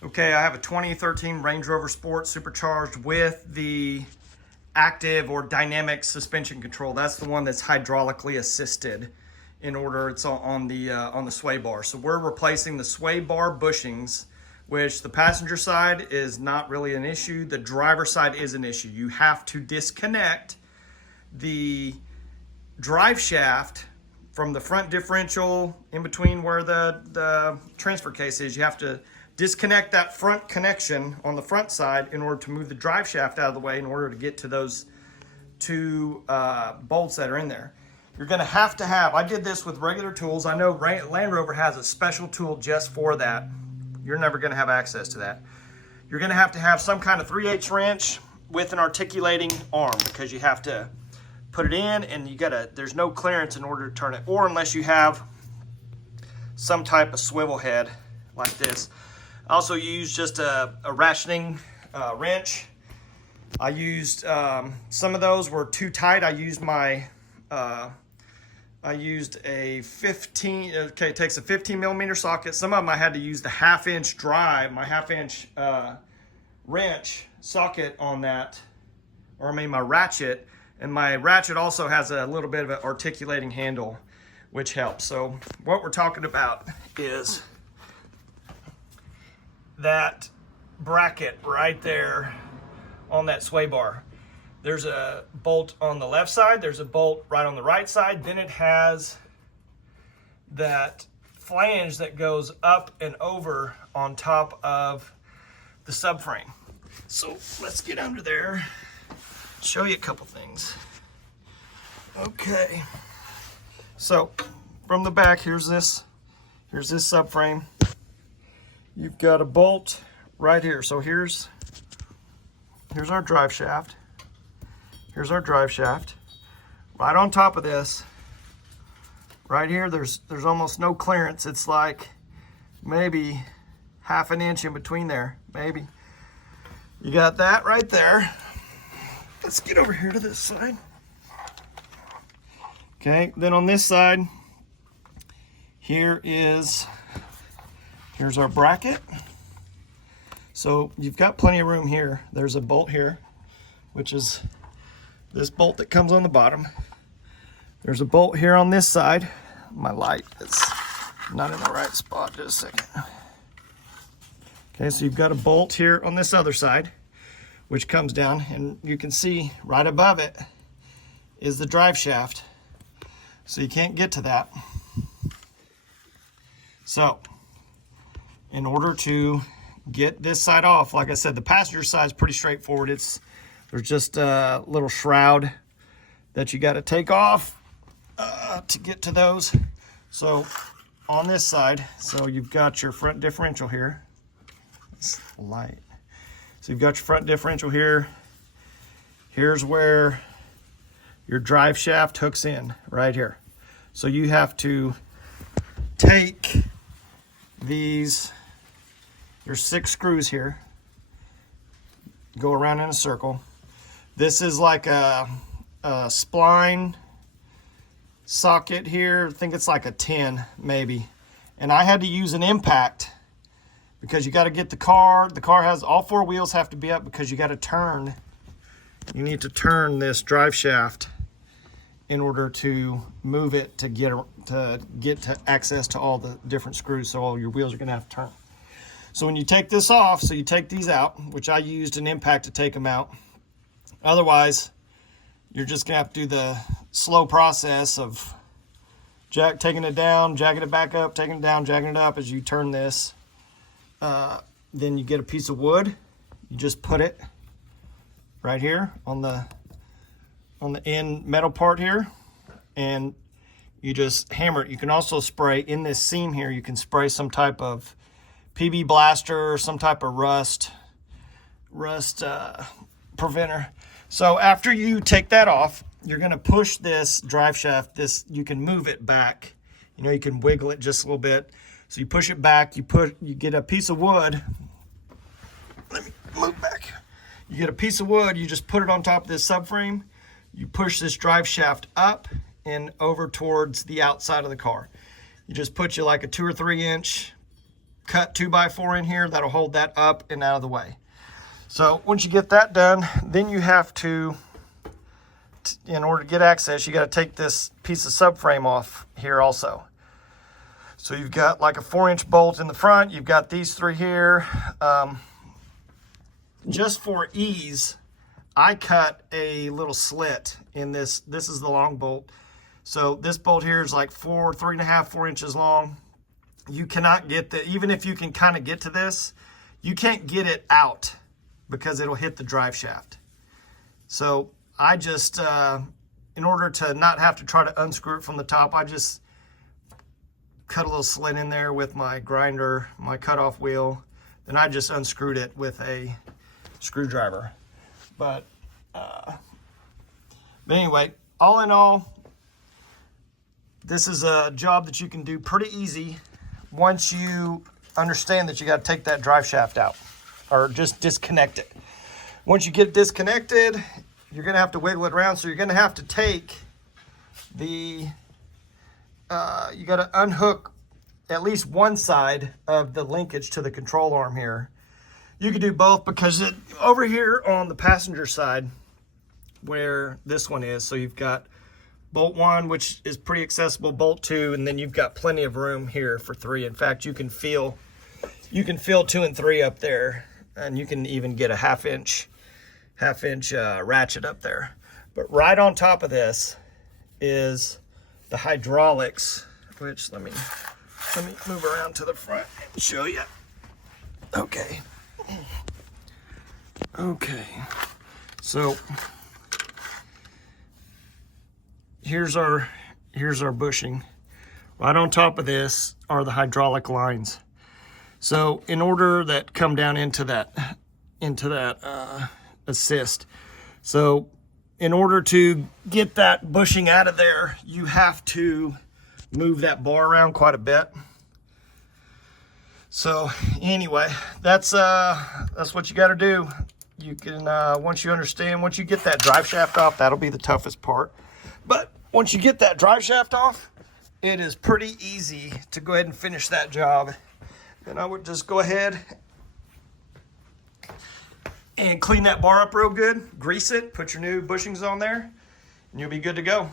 Okay, I have a 2013 Range Rover Sport supercharged with the active or dynamic suspension control. That's the one that's hydraulically assisted. It's on the sway bar. So we're replacing the sway bar bushings, which the passenger side is not really an issue. The driver side is an issue. You have to disconnect the drive shaft from the front differential in between where the transfer case is. You have to disconnect that front connection on the front side in order to move the drive shaft out of the way in order to get to those two bolts that are in there. You're gonna have to have, I did this with regular tools. I know Land Rover has a special tool just for that. You're never gonna have access to that. You're gonna have to have some kind of 3/8 wrench with an articulating arm, because you have to put it in and there's no clearance in order to turn it, or unless you have some type of swivel head like this. I also used just a rationing wrench. I used, some of those were too tight. I used a 15, okay, it takes a 15 millimeter socket. Some of them I had to use the half-inch wrench socket on that, or my ratchet. And my ratchet also has a little bit of an articulating handle, which helps. So what we're talking about is that bracket right there on that sway bar. There's a bolt on the left side, there's a bolt right on the right side, then it has that flange that goes up and over on top of the subframe. So let's get under there, show you a couple things. Okay, so from the back, here's this subframe. You've got a bolt right here. So here's our drive shaft. Here's our drive shaft. Right on top of this, right here, there's almost no clearance. It's like maybe half an inch in between there, maybe. You got that right there. Let's get over here to this side. Okay, then on this side, here's our bracket. So you've got plenty of room here. There's a bolt here, which is this bolt that comes on the bottom. There's a bolt here on this side. My light is not in the right spot, just a second. Okay, so you've got a bolt here on this other side, which comes down, and you can see right above it is the drive shaft. So you can't get to that. So in order to get this side off, like I said, the passenger side is pretty straightforward. There's just a little shroud that you got to take off to get to those. So on this side, so you've got your front differential here. It's light. So you've got your front differential here. Here's where your drive shaft hooks in, right here. So you have to take these, there's 6 screws here, go around in a circle. This is like a spline socket here. I think it's like a 10 maybe. And I had to use an impact because you got to get the car has, all 4 wheels have to be up, because you got to turn, you need to turn this drive shaft in order to move it to get to access to all the different screws. So all your wheels are going to have to turn. So when you take this off, so you take these out, which I used an impact to take them out. Otherwise, you're just going to have to do the slow process of taking it down, jacking it back up, taking it down, jacking it up as you turn this. Then you get a piece of wood. You just put it right here on the end metal part here, and you just hammer it. You can also spray in this seam here, you can spray some type of PB blaster or some type of rust preventer. So after you take that off, you're going to push this drive shaft. You can move it back. You can wiggle it just a little bit. So you push it back, you get a piece of wood. Let me move back. You get a piece of wood, you just put it on top of this subframe. You push this drive shaft up and over towards the outside of the car. You just put you like a 2 or 3 inch cut 2x4 in here that'll hold that up and out of the way. So once you get that done, then you have to, in order to get access, you got to take this piece of subframe off here also. So you've got like a 4-inch bolt in the front. You've got these 3 here. Just for ease, I cut a little slit in this. This is the long bolt. So this bolt here is like 3.5, 4 inches long. You cannot get the, even if you can kind of get to this, you can't get it out because it'll hit the drive shaft. So I just, in order to not have to try to unscrew it from the top, I just cut a little slit in there with my grinder, my cutoff wheel. Then I just unscrewed it with a screwdriver. But anyway, all in all, this is a job that you can do pretty easy once you understand that you got to take that drive shaft out or just disconnect it. Once you get disconnected, you're going to have to wiggle it around. So you're going to have to take the, you got to unhook at least one side of the linkage to the control arm here. You can do both because over here on the passenger side where this one is, so you've got bolt 1, which is pretty accessible, bolt 2, and then you've got plenty of room here for 3. In fact, you can feel 2 and 3 up there, and you can even get a half inch ratchet up there. But right on top of this is the hydraulics, which let me move around to the front and show you. Okay. So here's our bushing. Right on top of this are the hydraulic lines. So in order that come down into that assist. So in order to get that bushing out of there, you have to move that bar around quite a bit. So anyway, that's what you got to do. You can once you get that drive shaft off, that'll be the toughest part. But once you get that drive shaft off, it is pretty easy to go ahead and finish that job. And I would just go ahead and clean that bar up real good, grease it, put your new bushings on there, and you'll be good to go.